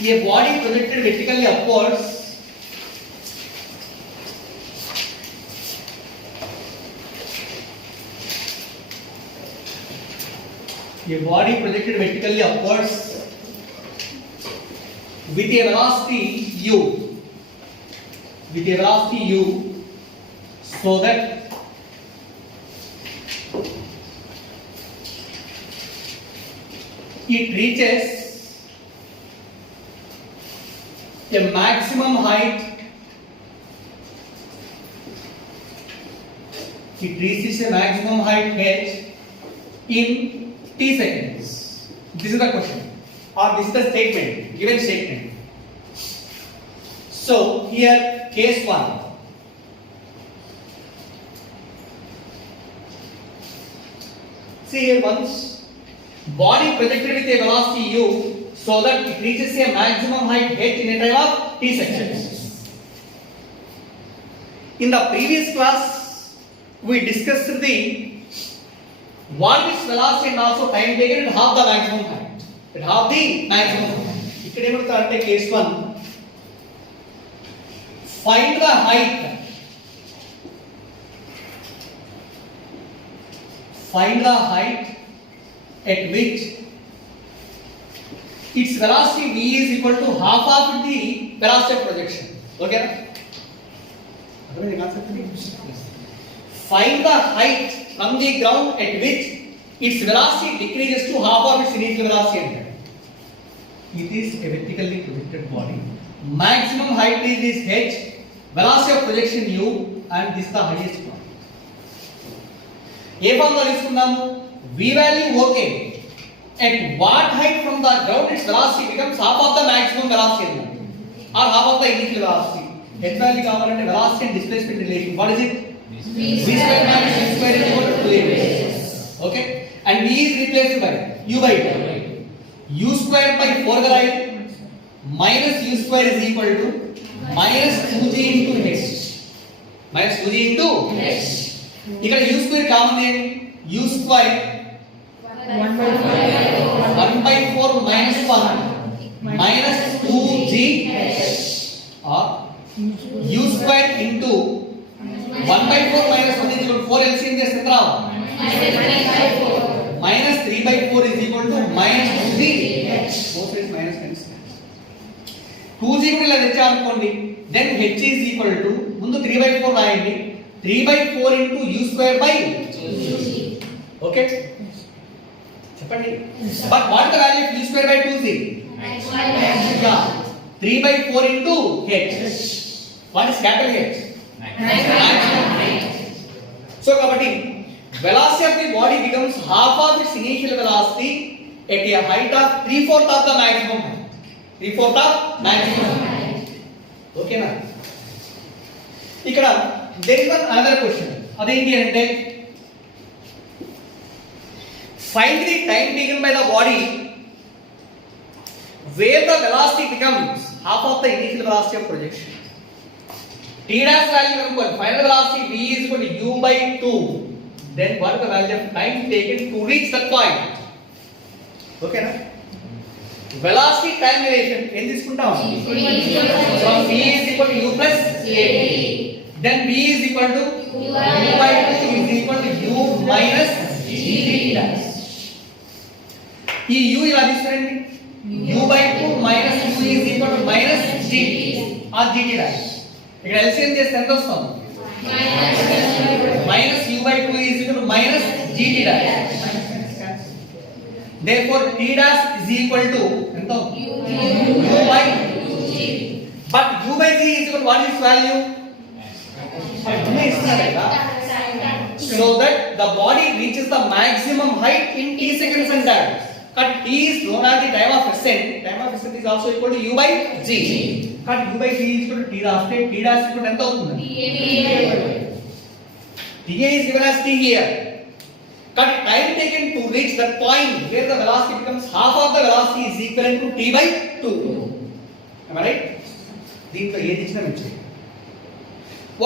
A body projected vertically upwards with a velocity u so that it reaches a maximum height h in t seconds. This is the question, or this is the statement, given statement. So here case 1. See here once, body projected with a velocity u so that it reaches a maximum height h in a time of t seconds. In the previous class, we discussed what is velocity and also time taken at half the maximum height. At half the maximum height. ఇక్కడ ఏమంటారంటే case 1, find the height at which its velocity v is equal to half of the velocity of projection. Okay na? Find the height from the ground at which its velocity decreases to half of its initial velocity. It is a vertically projected body. Maximum height is this h, velocity of projection u, and this is the highest point. A formula తీసుకున్నాము? v value okay. At what height from the ground its velocity becomes half of the maximum velocity or half of the initial velocity. H value కావాలంటే velocity and displacement relation. What is it? v square minus u square is equal to 2a. Okay, and v is replaced by u by 2. U square by 4 కదా ఇది, minus u square is equal to minus 2g into h. Minus 2g into h. ఇక్కడ u square common ఏంటి? u square 1 by 4 minus 1 minus 2g h or u square into 1 by 4 minus 1 is equal to 4 LCM చేస్తే ఎంత రావాలి? minus 3 by 4 is equal to minus 2g h. Both sides minus minus. 2g కూడా ఇలా తెచ్చామనుకోండి, then h is equal to ముందు 3 by 4 రాయండి, 3 by 4 into u square by 2g. Okay, చెప్పండి. But what is the value of u square by 2g? Yeah, 3 by 4 into h. What is capital H? So kabatti velocity of the body becomes half of its initial velocity at a height of 3/4 of the maximum height. 3/4 of maximum height. Okay na? Ikkada there is one another question. Adenti ante find the time taken by the body where the velocity becomes half of the initial velocity of projection. T dash value कनुकोవాలి. Final velocity v is equal to u by 2. Then what is the value of time taken to reach that point? Okay na? Velocity time relation ఏం తీసుకుంటాం? From v is equal to u plus a. Then v is equal to u by 2 is equal to u minus gt dash. ఈ u ఇలా తీసుకోండి. u by 2 minus u is equal to minus gt or gt dash. ఇక్కడ LCM చేస్తే ఎంత వస్తుంది? minus u by 2 is equal to minus gt dash. Therefore t dash is equal to ఎంత? u by 2g. But u by g is equal to what is value? So that the body reaches the maximum height in t seconds and time. Cut t is known as the time of ascent. Time of ascent is also equal to u by g. Cut u by g is equal to t dash. T dash is equal to ఎంత అవుతుంది? ta is given as t here. Cut time taken to reach that point where the velocity becomes half of the velocity is equivalent to t by 2. Am I right? దీంట్లో ఏది ఇచ్చినా మంచిది.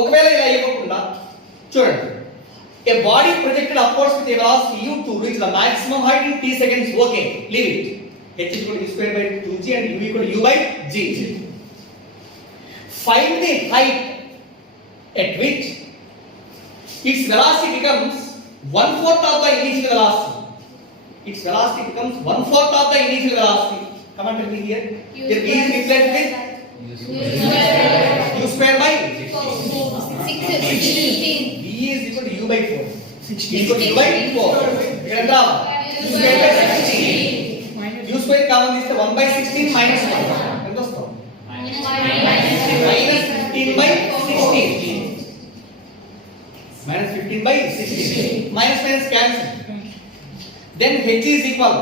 ఒకవేళ ఇలా ఇవ్వకుండా చూడండి, a body projected upwards with a velocity u to reach the maximum height in t seconds. Okay, leave it. h is equal to u square by 2g and u equal to u by g. Find the height at which its velocity becomes 1/4 of the initial velocity. Its velocity becomes 1/4 of the initial velocity. Come on, tell me here. Here v is replaced with u square by 16. V is equal to u by 4. 16 equal to u by 4. Here and now u square by 16. U square common is 1 by 16 minus 1. ఎంత వస్తుంది? minus 15 by 16. minus 15 by 16. minus minus cancel. Then h is equal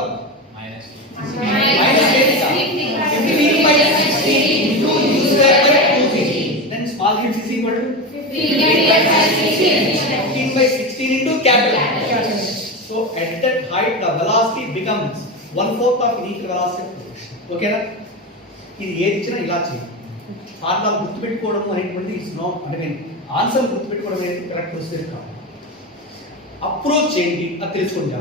minus 15 by 16 into u square by 2g. Then small h is equal to 15 by 16 into capital. So at that height the velocity becomes 1/4 of initial velocity of collision. Okay na? ఇది ఏది ఇచ్చినా ఇలా చేయాలి. Formula గుర్తుపెట్టుకోవడం అనేటువంటిది it's not అంటే answer గుర్తుపెట్టుకోవడం అనేది correct procedure కాదు. Approach ఏంటి అది తెలుసుకోండి.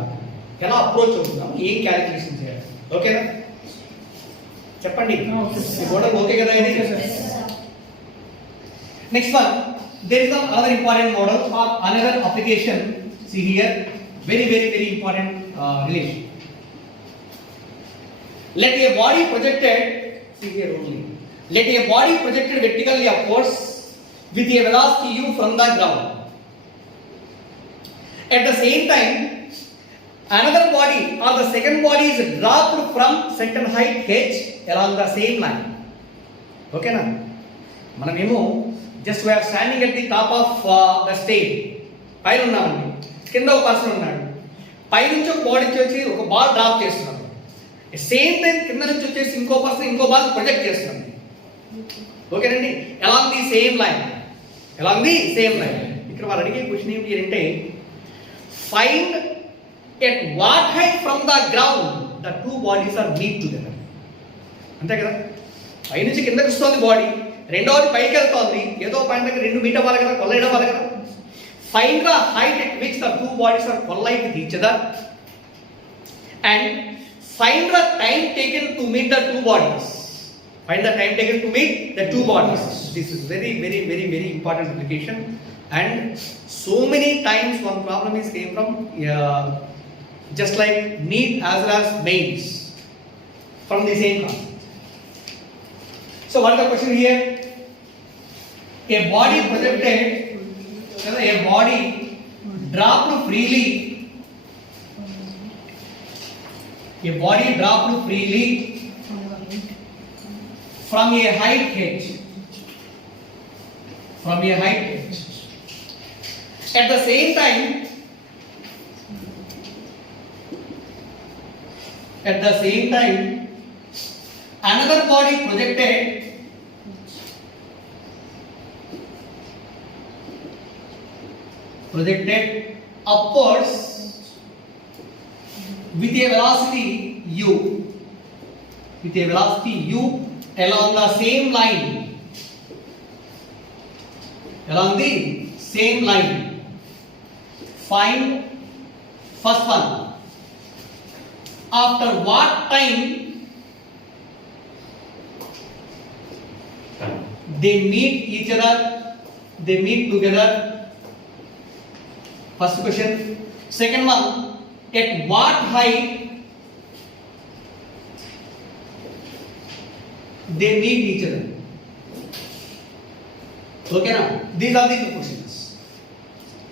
ఎలా అప్రోచ్ అవుతున్నాం, ఏం క్యాలిక్యులేషన్ చేయాలి. ఓకేనా? చెప్పండి. మోడల్ ఓకే కదా ఇది? Next one, there is another important model or another application. See here, very important relation. Let a body projected, see here only, let a body projected vertically upwards with a velocity u from the ground. At the same time, another body or the second body is dropped from certain height h along the same line. Okay na? మనమేమో just we are standing at the top of the stage. పైన ఉన్నామండి, కింద ఒక person ఉన్నాడు. పై నుంచి ఒక body వచ్చి ఒక బాల్ డ్రాప్ చేస్తున్నాడు. సేమ్ టైం కింద నుంచి వచ్చేసి ఇంకో పర్సన్ ఇంకో బాల్ ప్రొజెక్ట్ చేస్తున్నాడు. ఓకేనండి? along the same line. ఇక్కడ వాళ్ళు అడిగే క్వశ్చన్ ఏంటి అంటే find at what height from the ground the two bodies are meet together. అంతే కదా? పై నుంచి కిందకి వస్తుంది బాడీ, రెండోది పైకి వెళ్తోంది, ఏదో పాయింట్ దగ్గర 2 మీటర్ అవ్వాలి కదా, కొల్లైడ్ అవ్వాలి కదా. Find the height at which the two bodies are collide with each other and find the time taken to meet the two bodies. This is very important application, and so many times one problem is came from just like NEET as well as mains from the same concept. So what is the question here? A body projected, a body dropped freely from a height h. At the same time, another body projected upwards with a velocity u along the same line. Find first one. After what time they meet together? First question. Second one, at what height they meet each other? Okay now, these are the two questions.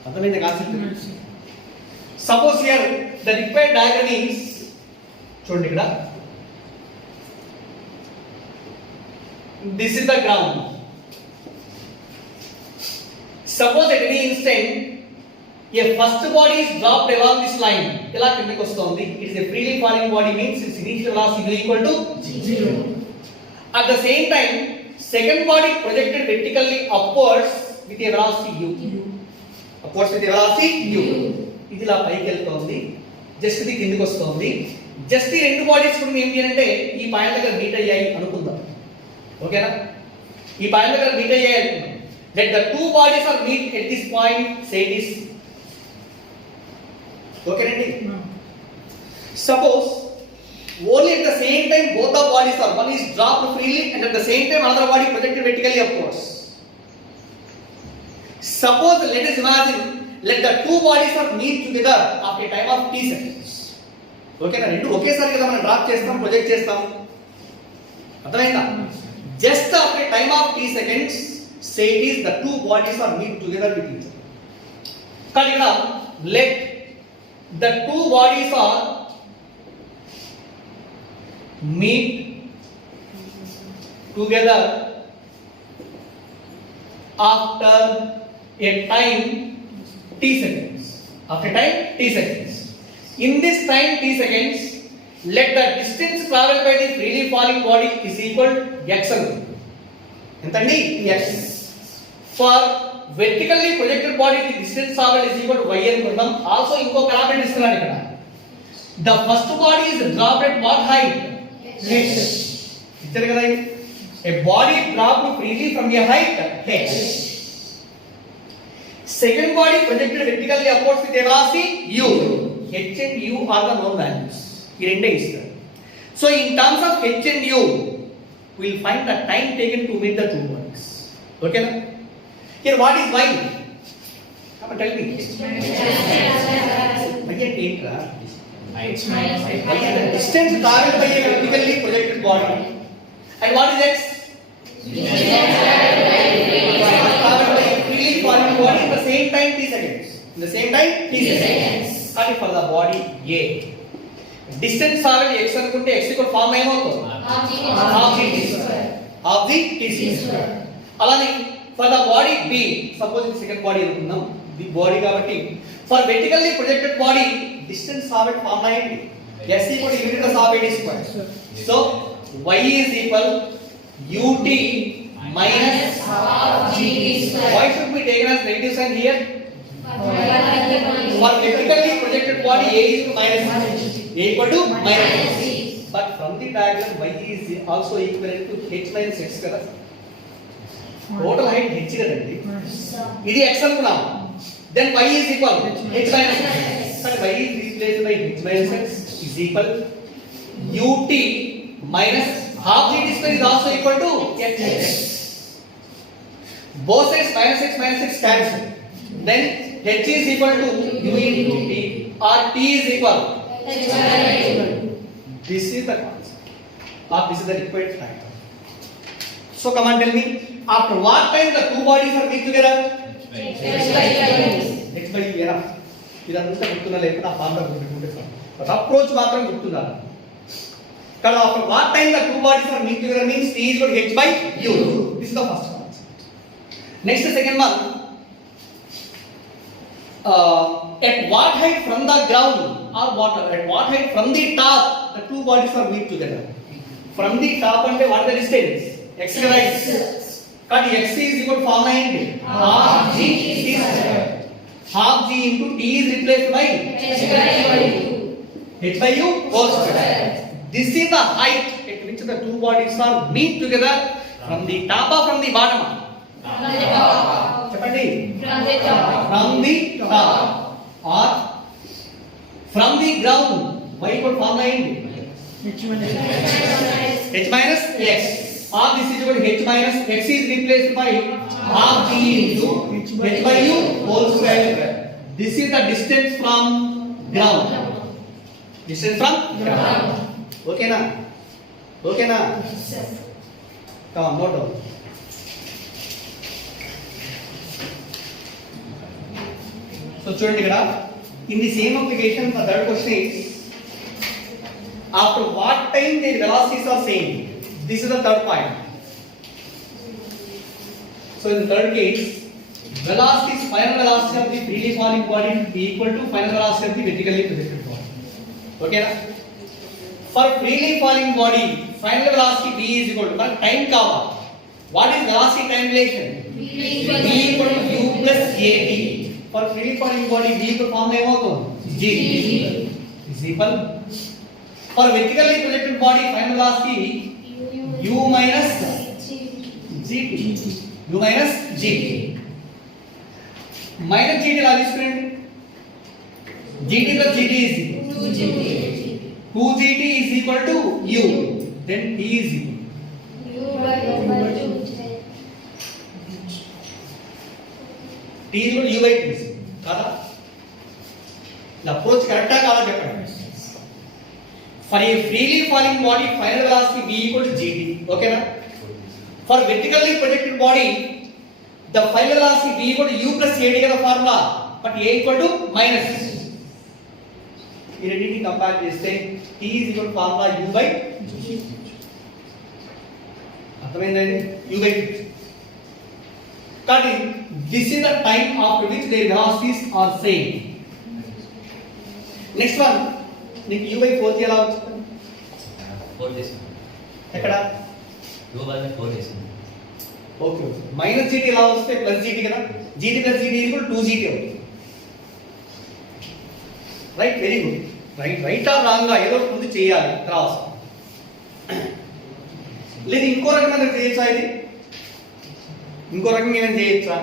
అర్థమైంది concept? Suppose here the required diagram is, చూడండి ఇక్కడ, this is the ground. Suppose at any instant a first body is dropped along this line, ఇలా కిందకి వస్తుంది. It is a freely falling body, means its initial velocity is equal to 0. At the same time, second body projected vertically upwards with a velocity u. ఇది ఇలా పైకి వెళ్తోంది, just ఇది కిందకి వస్తుంది. జస్ట్ ఈ రెండు బాడీస్ కూడా ఏంటి అంటే ఈ పాయింట్ దగ్గర మీట్ అయ్యాయి అనుకుందాం. ఓకేనా? ఈ పాయింట్ దగ్గర మీట్ అయ్యాయి అనుకుందాం. Let the two bodies are meet at this point, say this. ఓకేనండి? Suppose only at the same time both the bodies are, one is dropped freely and at the same time another body projected vertically upwards. Suppose let us imagine, let the two bodies are meet together after a time of t seconds. ఓకేనా, రెండు ఒకేసారి కదా మనం drop చేస్తాం, project చేస్తాం, అర్థమైందా? Just after a time of t seconds, say it is the two bodies are meet together with each other. కానీ ఇక్కడ let the two bodies are meet together after a time t seconds. After time t seconds. In this time t seconds, let the distance traveled by the freely falling body is equal to x అనుకుందాం. ఎంతండి? x. For vertically projected body, the distance traveled is equal to y అనుకుందాం. Also ఇంకో parameter ఇస్తున్నాను ఇక్కడ. The first body is dropped at what height? h. ఇచ్చారు కదా, a body dropped freely from a height h. Second body projected vertically upwards with a velocity u. h and u are the known values. ఈ రెండే ఇస్తారు. So in terms of h and u, we will find the time taken to meet the two bodies. Okay na? Here what is y? Come on, tell me. Again take ra. Distance traveled by a vertically projected body. And what is x? Traveled by a freely falling body in the same time t seconds. In the same time t seconds. And for the body a. Distance traveled x అనుకుంటే x equal form ఏమవుతుంది? half g t square. half g t square. అలానే for the body b, suppose ఇది second body అనుకుందాం, the body కాబట్టి for vertically projected body distance traveled form ఏంటి? s equal to unit of a t square. So y is equal ut minus half g t square. Why should be taken as negative sign here? For vertically projected body a is minus a equal to minus c. But from the diagram y is also equivalent to h minus x కదా. Total height h కదండి, ఇది x అనుకున్నాం. Then y is equal h minus x. But y is replaced by h minus x is equal ut minus half g t square is also equal to x. Both sides minus x cancel. Then h is equal to u into t or t is equal h by 2. This is the concept or this is the required factor. So come on, tell me, after what time the two bodies are meet together? h by 2 enough. ఇదంతా గుర్తున్నా లేకుండా formula గుర్తుకుంటే చాలు, but approach మాత్రం గుర్తుండాలి. కానీ after what time the two bodies are meet together means t is equal to h by u. This is the first concept. Next, the second one. At what height from the ground or water, at what height from the top the two bodies are meet together? From the top ante what is the distance? X right. But x is equal to formula ఏంటి? half g t square. Half g into t is replaced by h by u whole square. This is the height at which the two bodies are meet together from the top or from the bottom? చెప్పండి. from the top or from the ground. y equal formula ఏంటి? h minus x. or this is equal to h minus x is replaced by half g into h by u whole square. This is the distance from ground. Distance from ground. Okay na? Okay na? Yes. Come on, note down. So చూడండి ఇక్కడ, in the same application the third question is after what time the velocities are same. This is the third point. So in the third case, velocities, final velocity of the freely falling body will be equal to final velocity of the vertically projected body. Okay na? For freely falling body, final velocity v is equal to time kaava. What is velocity time relation? V equal to u plus at. For freely falling body v equal form ఏమవుతుంది? g is equal. For vertically projected body, final velocity u minus gt. u minus gt. Minus gt ఎలా తీసుకురండి? gt plus gt is equal 2gt is equal equal to u, then T is equal T is equal to u by T kada. The approach correct ah kada cheppandi. For a freely falling body, final velocity v equal to gt, okay na. For vertically projected body, the final velocity v equal to u plus ad kada formula, but a equal to minus. ఈ రెండింటిని compare చేస్తే T is equal to formula u by అర్థమైందండి, u by కాబట్టి this is the time after which their velocities are same. Next one నీకు u by 4 ఎలా వచ్చింది? 4 చేసాను ఎక్కడ u by 4 చేసాను. ఓకే మైనస్ gt ఎలా వస్తే ప్లస్ gt కదా, gt plus gt equal 2gt అవుతుంది. Right, very good. Right are wrong గా ఏదో ముందు చేయాలి తర్వాత. లేదు ఇంకో రకమైన చేయొచ్చా, ఇది ఇంకో రకంగా ఏమైనా చేయొచ్చా?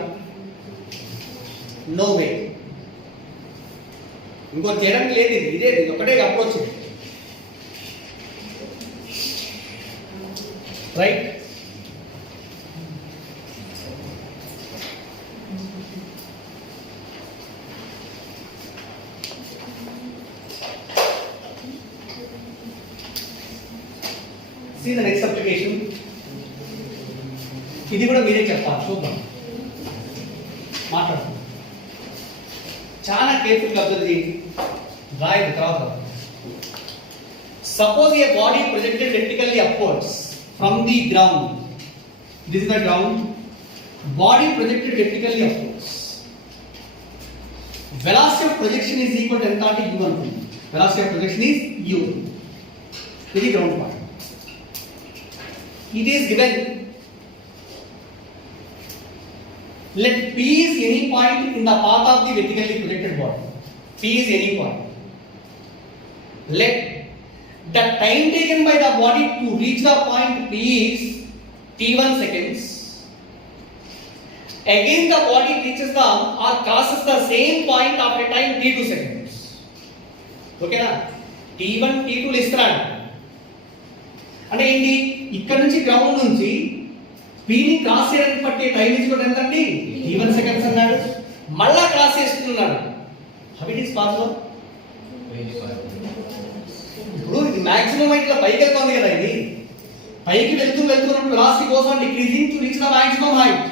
నో వే, ఇంకో చేయడానికి లేదు. ఇది ఒకటే approach. Right, see the next application. ఇది కూడా మీరే చెప్పాలి, చూద్దాం, మాట్లాడుతున్నాం. చాలా కేర్ఫుల్గా అబ్జర్వ్ చేయండి, రాయదు తర్వాత. Suppose A body projected vertically upwards from the ground. This is the ground, body projected vertically upwards. Velocity of projection is equal to ఎంత అంటే u అనుకుంది. Velocity of projection is u. ఇది ground point. It is given, let P is any point in the path of the vertically projected body. P is any point. Let the time taken by the body to reach the point P is t1 seconds. Again the body reaches the or crosses the same point after time t2 seconds. Okay na? t1 t2 ఇస్తున్నాడు అంటే ఏంటి, ఇక్కడ నుంచి ground నుంచి పీని cross చేయడానికి పట్టే time కూడా ఎంతండి, t1 సెకండ్స్ అన్నాడు. మళ్ళా క్రాస్ చేస్తున్నాడు. How it is possible? ఇప్పుడు ఇది మాక్సిమం హైట్ లో పైకి వెళ్తుంది కదా, ఇది పైకి వెళ్తున్నప్పుడు వెలాసిటీ కోసం decreasing to reach the maximum height.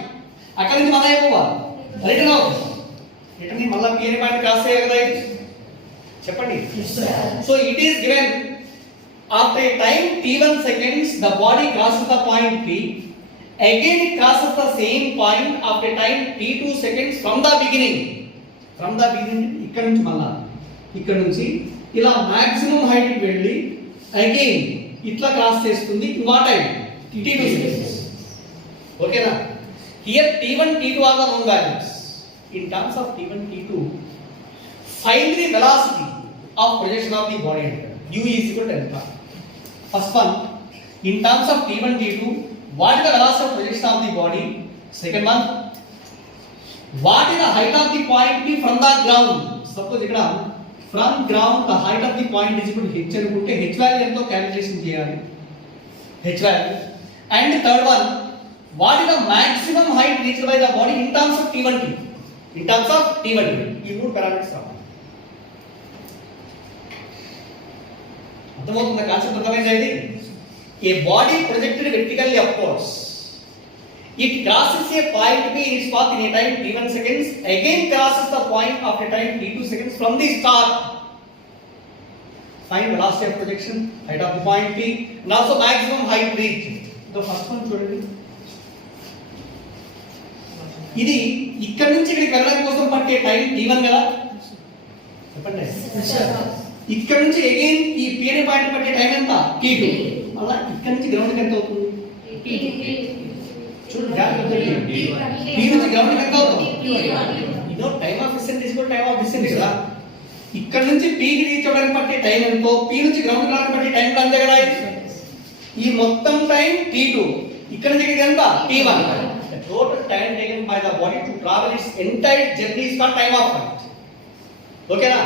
అక్కడ నుంచి మళ్ళీ అయిపోవాలి, రిటర్న్ అవుతుంది. రిటర్న్ మళ్ళీ పీ అనే పాయింట్ క్రాస్ చేయాలి కదా, ఇది చెప్పండి. So it is given after a time t1 seconds the body crosses the point P. Again it crosses the same point after time t2 seconds from the beginning. ఇక్కడ నుంచి మళ్ళా ఇక్కడ నుంచి ఇలా మాక్సిమం హైట్ కి వెళ్ళి అగైన్ ఇట్లా cross చేస్తుంది. What time? t2 seconds. ఓకేనా? Here t1 t2 are the known values. In terms of t1 t2 find the velocity of projection of the body. u is equal to ఎంత? First one, in terms of t1 t2, what is the velocity of projection of the body? Second one, what is the height of the point P from the ground? Suppose ikkada from ground the height of the point is equal to h అనుకుంటే h value ఎంతో calculation చేయాలి, h value. And third one, what is the maximum height reached by the body in terms of t1 t? In terms of t1 t, ఈ మూడు parameters రావాలి. అర్థమవుతుందా concept? అర్థమైంది? A body projected vertically upwards, it crosses a point P in its path in a time t1 seconds, again crosses the point after time t2 seconds from the start. Find velocity of projection, height of the point P, and also maximum height reached. The first one చూడండి, ఇది ఇక్కడ నుంచి ఇక్కడికి వెళ్ళడానికి కోసం పట్టే time t1 కదా, చెప్పండి. ఇక్కడ నుంచి అగైన్ ఈ P అనే పాయింట్ పట్టే టైం ఎంత? t2. అలా ఇక్కడ నుంచి గ్రౌండ్ ఎంత అవుతుంది? చూడండి, P నుంచి గ్రౌండ్ ఎంత అవుతుంది? ఇదో time of distance equal time of distance కదా. ఇక్కడ నుంచి P కి రీచ్ అవ్వడానికి పట్టే టైం ఎంతో, P నుంచి గ్రౌండ్ రావడానికి పట్టే టైం అంతే కదా. ఈ మొత్తం టైం t2, ఇక్కడ నుంచి ఇక్కడికి ఎంత? t1. The total time taken by the body to travel its entire journey is called time of flight. ఓకేనా?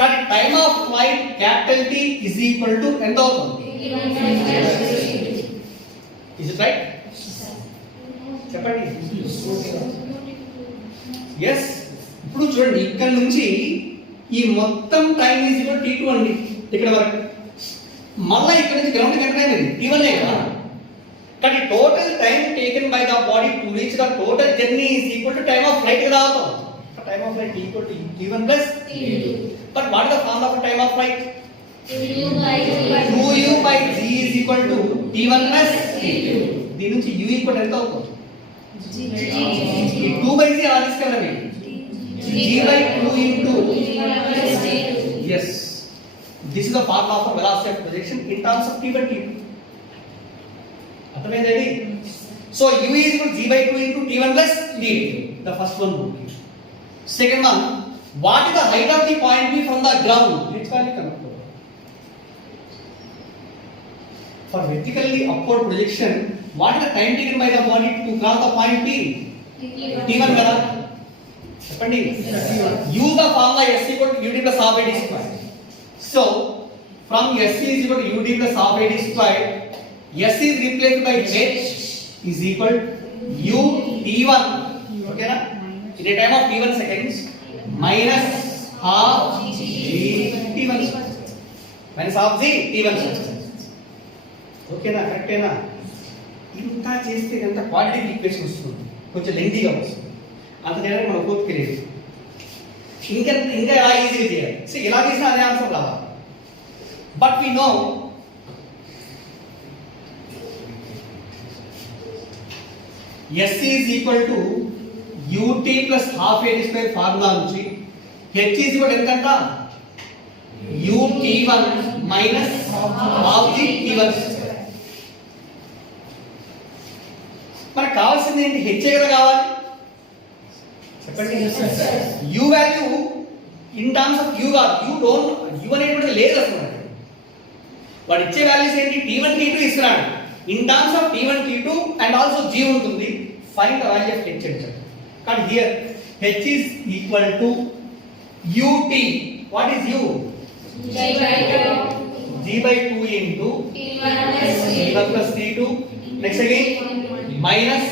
కానీ time of flight capital T is equal to ఎంత అవుతుంది? Is it right? చెప్పండి. Yes. ఇప్పుడు చూడండి, ఇక్కడ నుంచి ఈ మొత్తం టైం ఈజ్ ఈక్వల్ T2 అండి ఇక్కడ వరకు. మళ్ళీ ఇక్కడ నుంచి గ్రౌండ్ ఎంత టైం ఇది? T1 కదా. కానీ total time taken by the body to reach the total journey is equal to time of flight కదా అవుతుంది. Time of flight equal to T1 plus T2. But what is the formula for time of flight? 2u by g is equal to T1 plus T2. దీని నుంచి u equal ఎంత అవుతుంది? ఈ 2 by g ఎలా తీసుకెళ్ళాలి? g by 2 into yes, this is the formula for velocity of projection in terms of T1 T2. అర్థమైందండి? So u is equal to g by 2 into T1 plus T2. The first one. Second one, what is the height of the point P from the ground? Let's call it connect. For vertically upward projection, what is the time taken by the body to cross the point P? T1 కదా. చెప్పండి. Use the formula S equal to UD plus half AD square. So from S is equal to UD plus half AD square, S is replaced by H is equal to U T1. Okay na? In a time of T1 seconds minus half G T1 minus half G T1. ఓకేనా? కరెక్టేనా? ఇంత చేస్తే ఎంత quality equation వస్తుంది, కొంచెం లెంతీగా వస్తుంది. అంత చేయడానికి మనం ఓపిక లేదు. ఇంకా ఎలా ఈజీగా చేయాలి. సో ఇలా చేసినా అదే ఆన్సర్ రావాలి. But we know S is equal to ut plus half AD square formula నుంచి H is equal ఎంత అంట? ut1 minus half g t1. మనకు కావాల్సింది ఏంటి? H కదా కావాలి. చెప్పండి. u value in terms of u కాదు. u అనేటువంటిది లేదు అసలు. వాడు ఇచ్చే వాల్యూస్ ఏంటి? T1 T2 ఇస్తున్నాడు. In terms of T1 T2 and also g ఉంటుంది. Find the value of H అంటే. కానీ here H is equal to ut. What is u? g by 2 into T1 plus T2. Next again minus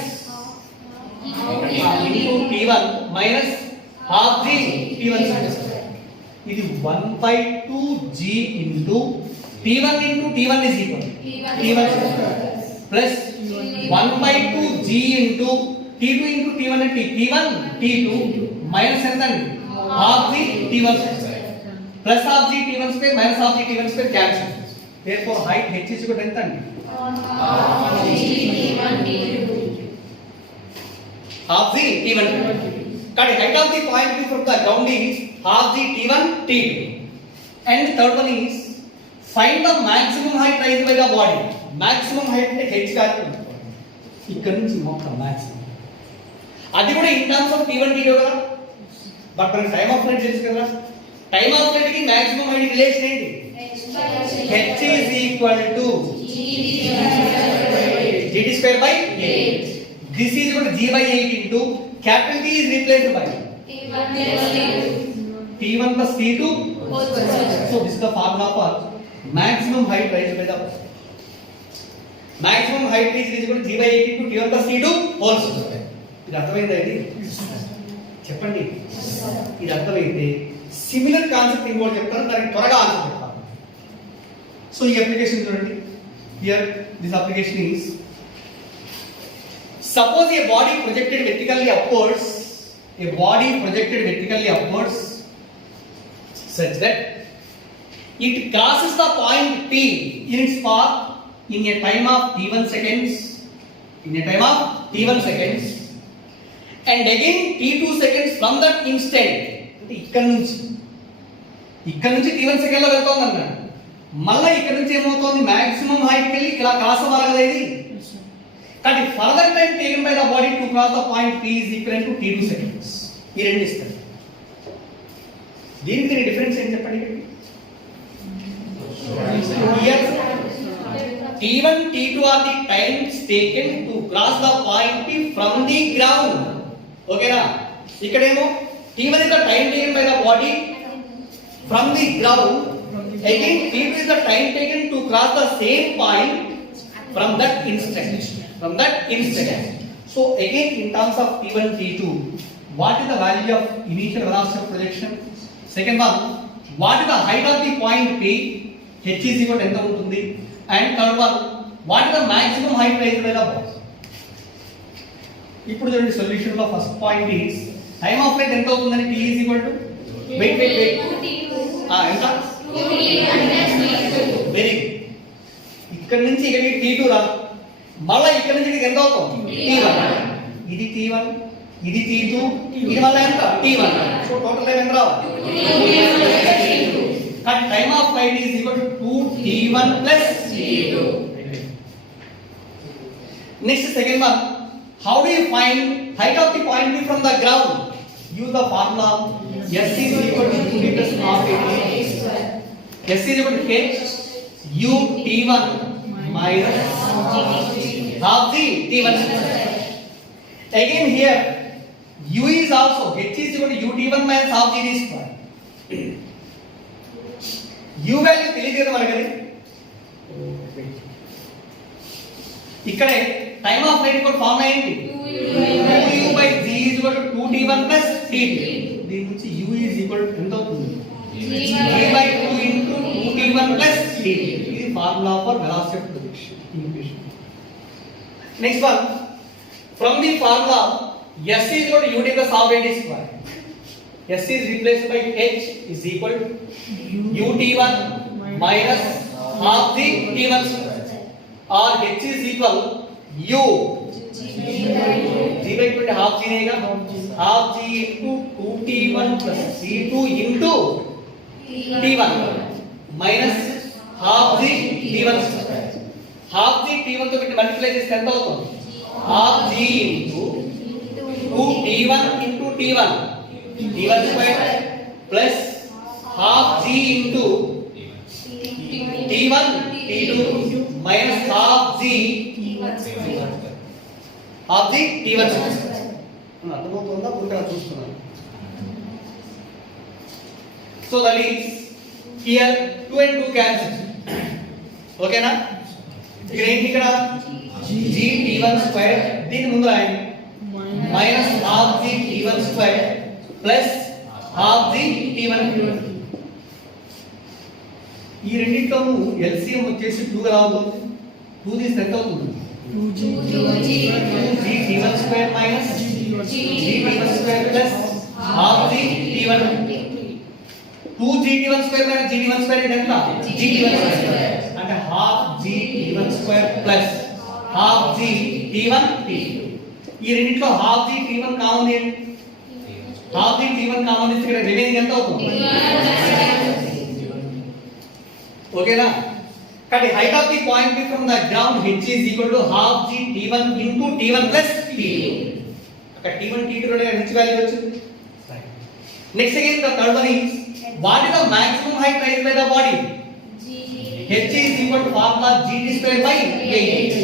into T1 minus half g T1 square. ఇది 1/2 g into T1 is equal T1 plus 1/2 g into T2 into T1 అంటే T1 T2 minus ఎంత అండి? half g T1 square plus half g T1 square minus half g T1 square cancel. Therefore height h is equal to ఎంత అండి? half g T1. కానీ height of the point P from the ground is half g T1 T2. And third one is find the maximum height raised by the body. Maximum height అంటే h కాదు. ఇక్కడ నుంచి మొత్తం maximum. అది కూడా in terms of T1 T2 కదా. But మన time of flight తెలుసు కదా. టైమ్ ఆఫ్ ఫ్లైట్ కి మాక్సిమం హైట్ రిలేషన్ ఏంటి? h is equal to gt square by 8. This is equal to g by 8 into capital T is replaced by T1 plus T2. So this is the formula for maximum height raised by the maximum height is equal to g by 8 into T1 plus T2 whole square. ఇది అర్థమైందా? ఇది చెప్పండి. ఇది అర్థమైతే similar concept ఇంకోటి చెప్తాను, దానికి త్వరగా ఆన్సర్ చెప్తాను. సో ఈ అప్లికేషన్ చూడండి. Here this application is suppose a body projected vertically upwards such that it crosses the point P in its path in a time of T1 seconds and again T2 seconds from that instant. అంటే ఇక్కడ నుంచి T1 second లో వెళ్తోంది అన్నాడు. మళ్ళీ ఇక్కడ నుంచి ఏమవుతోంది? Maximum height కి వెళ్ళి ఇలా క్రాస్ అవ్వాలి కదా ఇది. కానీ further time taken by the body to cross the point P is equal to T2 seconds. ఈ రెండు ఇస్తారు. దీనికి డిఫరెన్స్ ఏం చెప్పండి? Here T1 T2 are the times taken to cross the point P from the ground. ఓకేనా? ఇక్కడేమో T1 is the time taken by the body from the ground. Again, t2 is the time taken to cross the same point from that instant. From that instant. So again, in terms of t1, t2, what is the value of initial velocity of projection? Second one, what is the height of the point P? H is equal to ఎంత ఉంటుంది? And third one, what is the maximum height raised by the ball? ఇప్పుడు చూడండి solution లో first point is time of flight ఎంత అవుతుందని t is equal to wait ఎంత very good. ఇక్కడ నుంచి ఇక్కడికి t2 రా, మళ్ళీ ఇక్కడ నుంచి ఇక్కడికి ఎంత అవుతుంది t1. ఇది t1, ఇది t2, ఇది మళ్ళీ ఎంత t1. సో టోటల్ టైం ఎంత రావాలి? కానీ time of flight is equal to 2t1 plus t2. Next second one, how do you find height of the point P from the ground? Use the formula S is equal to 2t plus half a t. S is equal to h u t1 minus half the t1. Again here u is also h is equal to u t1 minus half g t square. u value తెలియదు కదా మనకి. ఇక్కడే time of flight యొక్క formula ఏంటి? 2u by g is equal to 2t1 plus t2. దీని నుంచి u is equal to ఎంత అవుతుంది? g by 2 into 2t1 plus t2. ఇది formula for velocity of projection equation. Next one, from the formula s is equal to u t plus half a t square. s is replaced by h is equal to ut1 minus half the t1 square. Or h is equal u g by 2 half g रहेगा, half g into 2t1 plus t2 into t1 minus half g t1 square. half g t1 తో పెట్టి multiply చేస్తే ఎంత అవుతుంది? half g into 2t1 into t1 t1 square plus half g into t1 t2 minus half g t1 square. అర్థమవుతుందా? పూర్తిగా చూస్తున్నాను. So that is here 2 and 2 cancel. ఓకేనా? ఇక్కడ ఏంటి? ఇక్కడ g t1 స్క్వేర్ దీని ముందు రాయండి minus half g t1 square plus half g t1. ఈ రెండింటిలోనూ LCM వచ్చేసి 2 గా రావుతుంది. 2 తీస్తే ఎంత అవుతుంది? 2g t1 square minus g t1 square plus half g t1. 2g t1 square minus g t1 square ఎంత? g t1 స్క్వేర్ అంటే half g t1 square plus half g t1 t2. ఈ రెండింటిలో half g t1 common ఏంటి? Half g t1 common ఇస్తే ఇక్కడ remaining ఎంత అవుతుంది? ఓకేనా? కానీ height of the point P from the ground h is equal to half g t1 into t1 plus t2. అక్కడ t1 t2 లో h వాల్యూ వచ్చింది. Next again the third one is what is the maximum height raised by the body? h is equal to formula g t square by 8.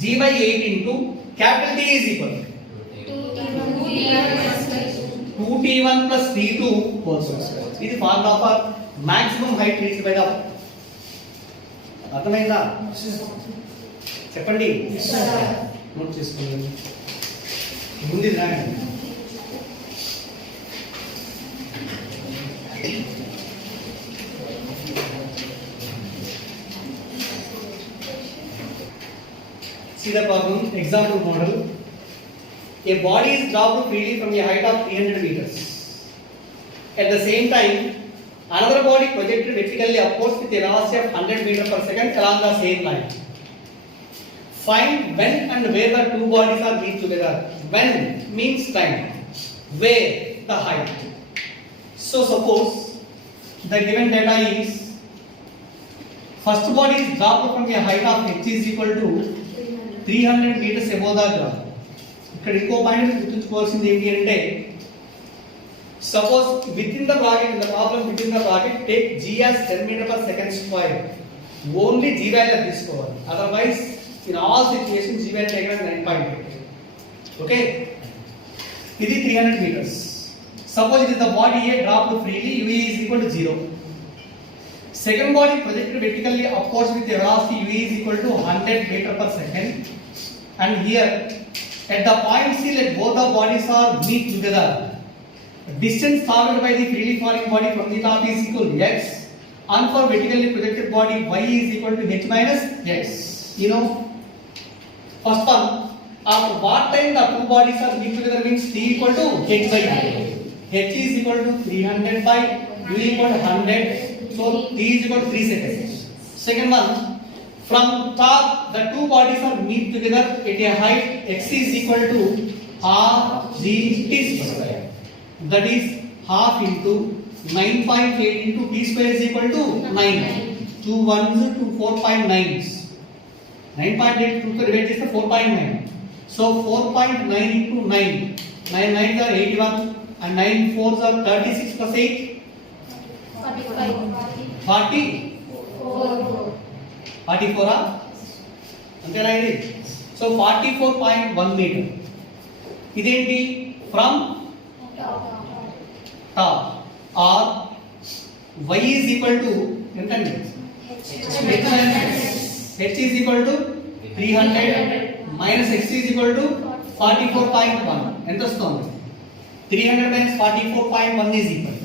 g by 8 into capital T is equal to 2t1 plus t2 whole square. ఇది formula for maximum height reached by the. అర్థమైందా? చెప్పండి. Note చేసుకోండి. ముందు రాయండి. See the problem, example model. A body is dropped freely from a height of 300 meters. At the same time, another body projected vertically upwards with a velocity of 100 meters per second along the same line. Find when and where the two bodies are meet together. When means time. Where the height. So suppose the given data is first body is dropped from a height of h is equal to 300 meters above the ground. ఇక్కడ ఇంకో point గుర్తుంచుకోవాల్సింది ఏంటి అంటే suppose within the bracket, in the problem within the bracket, take g as 10 meter per second square. Only g value తీసుకోవాలి. Otherwise in all situations g value taken as 9.8. Okay, ఇది 300 meters. Suppose it is the body A dropped freely, u is equal to 0. Second body projected vertically upwards with a velocity u is equal to 100 meter per second. And here, at the point C, let both the bodies are meet together. Distance covered by the freely falling body from the top is equal to x. And for vertically projected body, y is equal to h minus x. You know, first one, after what time the two bodies are meet together means t equal to h by u. H is equal to 300 by u equal to 100. So t is equal to 3 seconds. Second one, from top the two bodies are meet together at a height x is equal to half g t square. That is half into 9.8 into t square is equal to 9. 2 ones to 4.9s. 9.8 to the divide is the 4.9. So 4.9 into 9. 9 9s are 81 and 9 4s are 36 plus 8. 40. 44 అంతేనా ఇది so 44.1 metre ఇదేంటి from top or y is equal to ఎంతండి h is equal to 300 minus x is equal to 44.1 ఎంత వస్తుంది 300 minus 44.1 is equal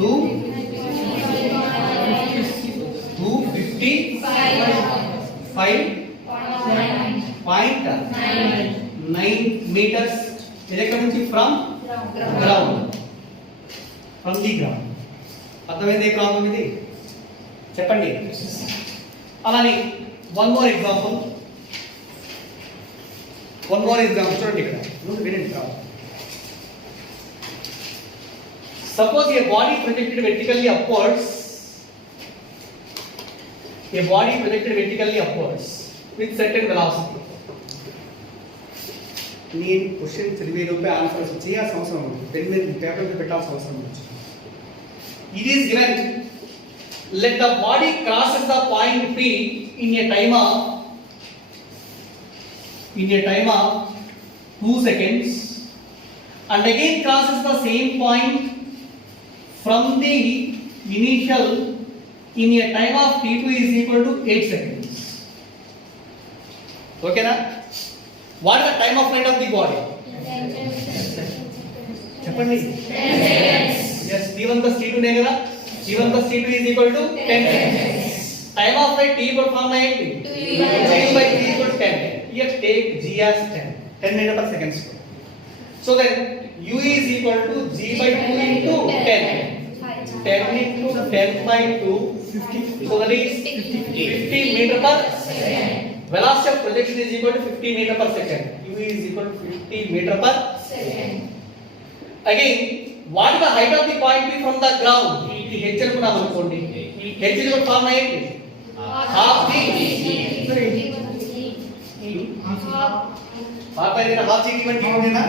255.9 meters ఇది ఎక్కడ నుంచి from ground from the ground అర్థమైంది ఏ ప్రాబ్లం ఇది చెప్పండి అలానే వన్ మోర్ ఎగ్జాంపుల్ చూడండి ఇక్కడ ముందు వినండి problem Suppose a body projected vertically upwards with certain velocity. నేను క్వశ్చన్ చదివే లోపే ఆన్సర్స్ చేయాల్సిన అవసరం ఉంది పెన్ మీద పేపర్ మీద పెట్టాల్సిన అవసరం ఉంది it is given let the body crosses the point P in a time of 2 seconds and again crosses the same point from the initial in a time of t2 is equal to 8 seconds. Okay na? What is the time of flight of the body? చెప్పండి 10 seconds. Yes, t1 plus t2 నే కదా t1 plus t2 is equal to 10 seconds. Time of flight t equal to 8 2 by 3 equal to 10. Here take g as 10 meter per second square. So then u is equal to g by 2 into 10. 10 into 10 by 2 50. So that is 50 meter per second. Velocity of projection is equal to 50 meter per second. U is equal to 50 meter per second. Again, what is the height of the point P from the ground? ఇది h అనుకున్నాం అనుకోండి. h is equal to formula ఏంటి? half g. half by half g given ఉందేనా?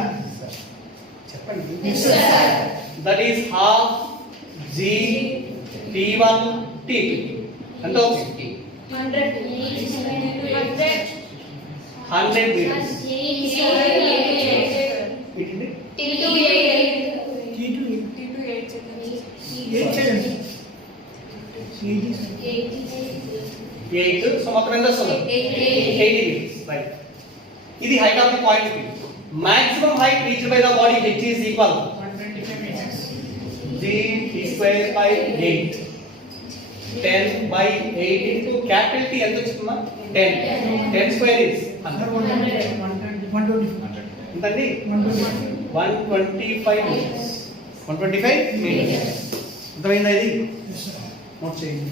చెప్పండి. Yes sir. That is half g t1 t2 ఎంత అవుతుంది 100 meters T2 so మొత్తం ఎంత వస్తుంది 80 meters right ఇది height of the point P maximum height reached by the body h is equal 125 meters g t square by 8 10 by 8 into capital T ఎంత వచ్చిందమ్మా 10 square is 100 ఎంతండి 125 meters 125 meters అర్థమైందా ఇది note చేయండి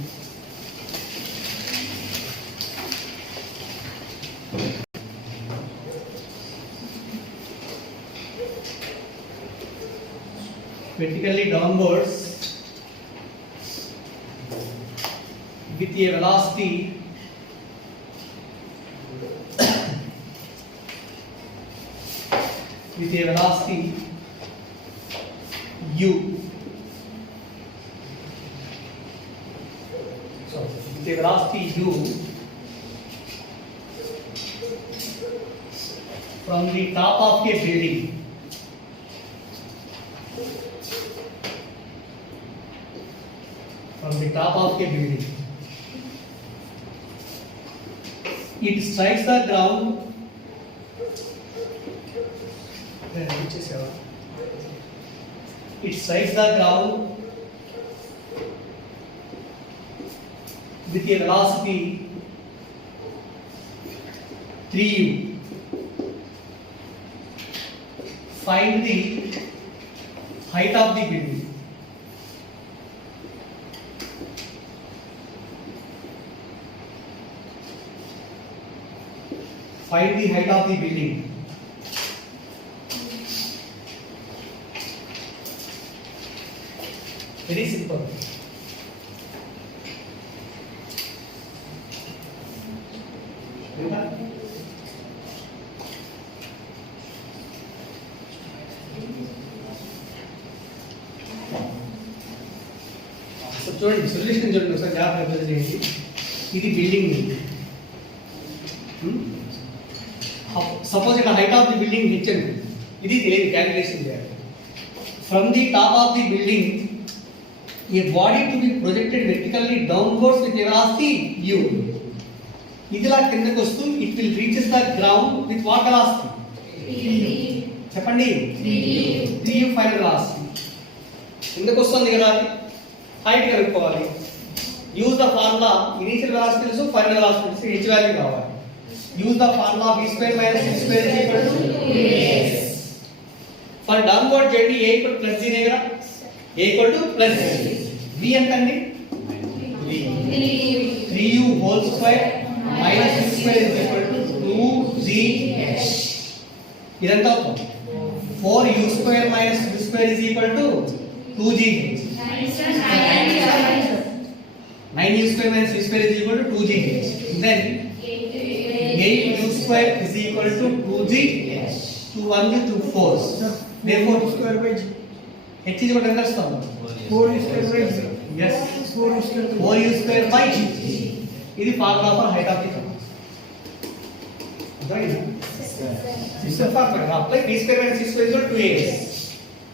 vertically downwards with a velocity u. So with a velocity u from the top of a building. From the top of a building. It strikes the ground. It strikes the ground with a velocity 3u. Find the height of the building. Find the height of the building. Very simple. చూడండి solution చూడండి ఒకసారి జాగ్రత్తగా observe చేయండి. ఇది building. Suppose ఇక్కడ height of the building H అండి. ఇది తెలియదు, క్యాలిక్యులేషన్ చేయాలి. From the top of the building A body to be projected vertically downwards with velocity u. ఇదిలా కిందకి వస్తూ it will reaches the ground with what velocity? చెప్పండి. 3u final velocity. కిందకి వస్తుంది కదా, హైట్ కనుక్కోవాలి. Use the formula. Initial velocity తెలుసు, final velocity తెలుసు, h వాల్యూ కావాలి. Use the formula v square minus c square is equal to 2as. For downward journey a equal to plus g నే కదా, a equal to plus g. v ఎంత అండి? 3u whole square minus c square is equal to 2gh. ఇదంతా 4u square minus v square is equal to 2gh. 9u square minus v square is equal to 2gh. Then 8u square is equal to 2gh. 2 1 2 4. Therefore square by g. h is what understand? 4u square by g. Yes. 4u square by g. ఇది formula for height of the curve. అర్థమైందా? System formula apply v square minus c square is equal to 2as.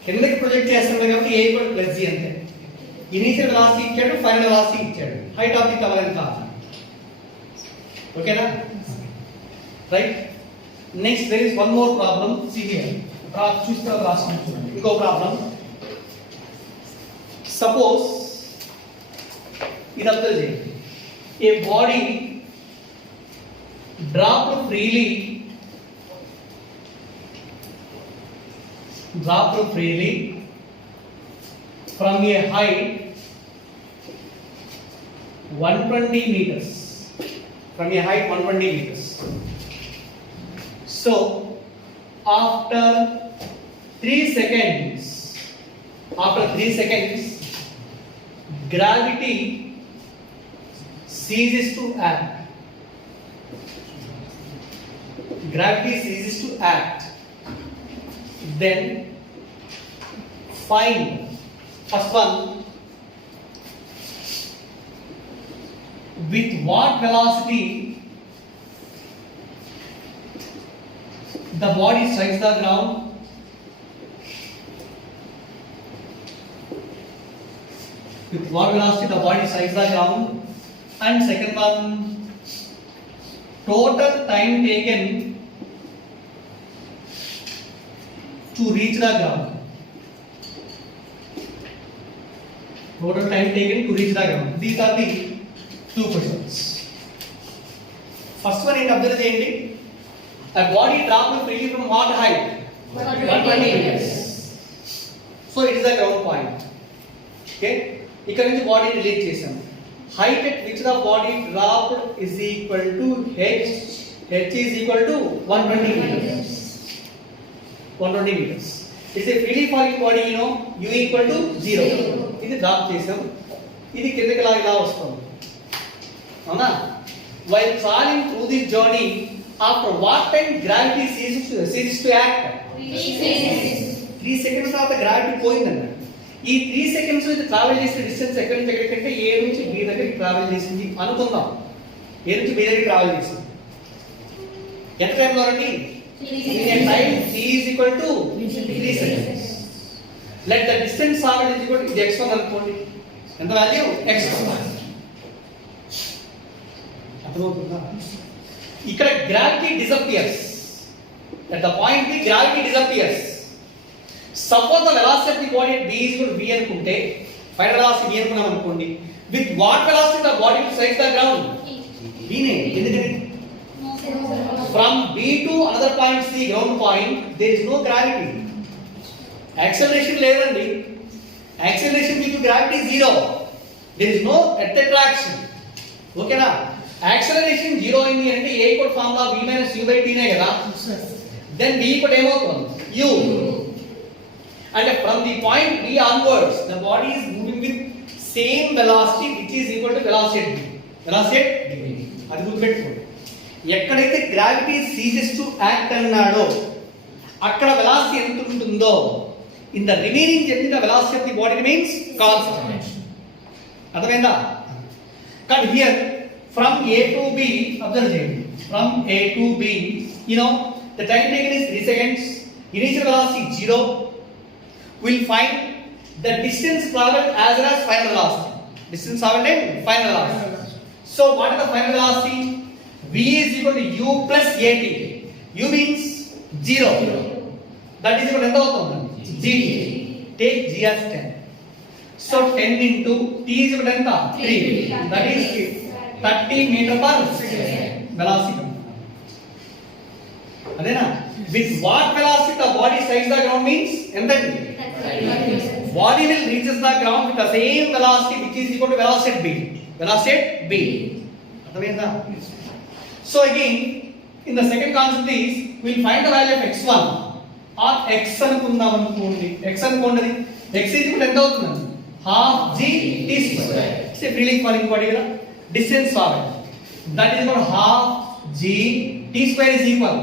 కిందకి project చేస్తాం కాబట్టి a equal to plus g అంతే. Initial velocity ఇచ్చాడు, final velocity ఇచ్చాడు, height of the curve ఎంత? ఓకేనా? Right. Next there is one more problem. See here. చూస్తే రాసుకోండి. ఇంకో ప్రాబ్లం. సపోజ్ ఇది అబ్జర్వ్ చేయండి. A body dropped freely from a height 120 meters. From a height 120 meters. So after 3 seconds, gravity ceases to act. Then find first one, with what velocity the body strikes the ground. With what velocity the body strikes the ground. And second one, total time taken to reach the ground. Total time taken to reach the ground. These are the two questions. First one, observe cheyandi. A body dropped freely from what height? 120 meters. So it is the ground point. Okay. ఇక్కడ నుంచి body release చేసాం. Height at which the body dropped is equal to h. H is equal to 120 meters. 120 meters. It's a freely falling body, you know, u equal to 0. ఇది drop చేసాం. ఇది కిందకి ఇలా వస్తుంది. అవునా? While traveling through this journey, after what time gravity ceases to act? 3 seconds తర్వాత gravity పోయిందన్న. ఈ 3 seconds ఇది ట్రావెల్ చేసిన డిస్టెన్స్ ఎక్కడి నుంచి ఎక్కడికంటే ఏ నుంచి బి దగ్గరికి ట్రావెల్ చేసింది అనుకుందాం. ఏ నుంచి బి దగ్గరికి ట్రావెల్ చేసింది. ఎంత టైంలో అండి? in a time t is equal to 3 seconds. Let the distance traveled is equal to ఇది x1 అనుకోండి. ఎంత వాల్యూ x1. అర్థమవుతుందా? ఇక్కడ gravity disappears. At the point b gravity disappears. Suppose the velocity of the body at b is equal to v అనుకుంటే final velocity v అనుకున్నాం అనుకోండి. With what velocity the body will strike the ground? v నే. ఎందుకని? From b to another point c ground point there is no gravity. Acceleration లేదండి. Acceleration due to gravity is zero. There is no earth attraction. ఓకేనా? Acceleration zero అయింది అంటే a equal formula v minus u by t నే కదా. Then b equal ఏమవుతుంది? u. And from the point b onwards the body is moving with same velocity which is equal to velocity at b. Velocity at b. అది గుర్తుపెట్టుకోండి. ఎక్కడైతే gravity ceases to act అన్నాడో అక్కడ velocity ఎంత ఉంటుందో in the remaining journey the velocity of the body remains constant. అర్థమైందా? కానీ here from a to b observe చేయండి. ఫ్రమ్ a to b you know the time taken is 3 seconds. Initial velocity 0. We'll find the distance traveled as well as final velocity. Distance traveled and final velocity. So what is the final velocity? V is equal to u plus at. U means 0. That is equal to ఎంత అవుతుంది? gt. Take g as 10. So 10 into t is equal to ఎంత? 3. That is 30 meter per second. Velocity. అదేనా? With what velocity the body strikes the ground means ఎంత? Body will reaches the ground with the same velocity which is equal to velocity at b. Velocity at b. అర్థమైందా? So again, in the second concept is we will find the value of x1 or x అనుకుందాం అనుకోండి. x అనుకోండి. x is equal to ఎంత అవుతుంది? half g t square. Say freely falling body కదా. Distance traveled. That is equal to half g t square is equal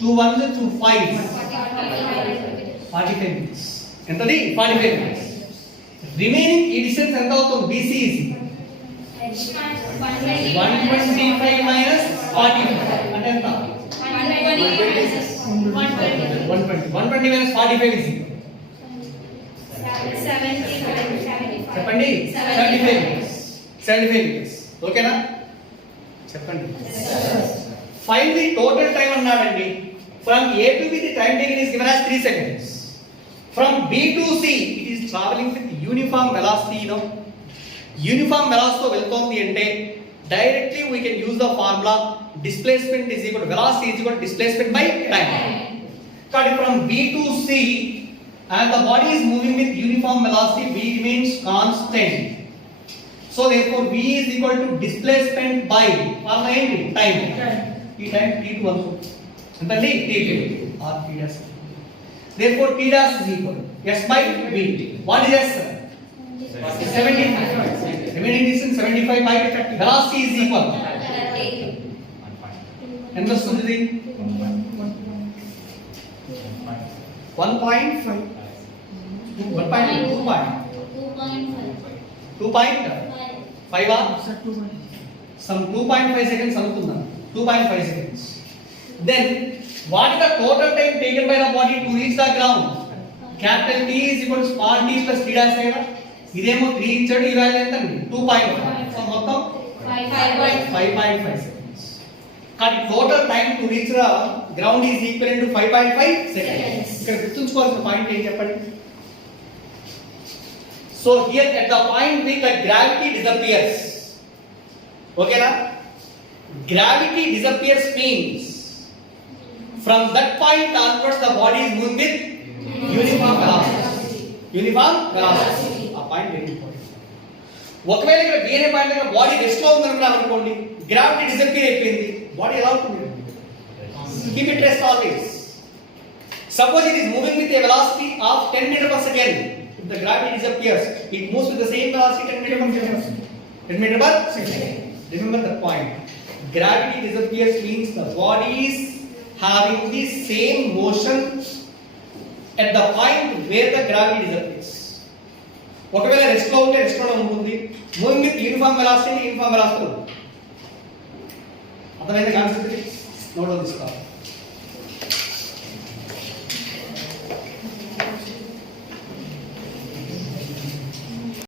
2 1 to 5. 45 minutes. ఎంతది? 45 minutes. Remaining ఈ distance ఎంత అవుతుంది? bc is 125 minus 45 అంటే ఎంత? 120 minus 45 is చెప్పండి 75 minutes. 75 minutes. ఓకేనా? చెప్పండి. Find the total time అన్నాడండి. From a to b the time taken is given as 3 seconds. From b to c it is traveling with uniform velocity, you know. Uniform velocity తో వెళ్తోంది అంటే directly we can use the formula displacement is equal to velocity is equal to displacement by time. But from b to c and the body is moving with uniform velocity v remains constant. So therefore v is equal to displacement by formula ఏంటి? Time. ఈ time t2 అనుకో. ఎంతండి? t2 or t dash. Therefore t dash is equal to s by v. What is s? 75. Remaining distance 75 by 30. Velocity is equal. ఎంత వస్తుంది? 1.5. 2.5 some 2.5 seconds అనుకుందాం. 2.5 seconds. Then what is the total time taken by the body to reach the ground? Capital T is equal to small t plus t dash కదా. ఇదేమో 3 ఇచ్చాడు. ఈ value ఎంత అండి? 2.5. So మొత్తం 5.5 seconds. కానీ total time to reach the ground is equal to 5.5 seconds. ఇక్కడ గుర్తుంచుకోవాల్సిన పాయింట్ ఏం చెప్పండి? So here at the point B the gravity disappears. Okay na? Gravity disappears means from that point onwards the body is moving with uniform velocity. Uniform velocity. A point very important. ఒకవేళ ఇక్కడ B అనే point దగ్గర body rest లో ఉంది అనుకోండి, gravity disappear అయిపోయింది, body ఎలా ఉంటుంది? Keep it rest always. Suppose it is moving with a velocity of 10 meter per second. If the gravity disappears, it moves with the same velocity 10 meter per second. 10 meter per second. Remember the point. Gravity disappears means the body is having the same motion at the point where the gravity disappears. ఒకవేళ rest లో ఉంటే rest లో ఉంటుంది, moving with uniform velocity uniform velocity. అర్థమైంది concept? Note on this.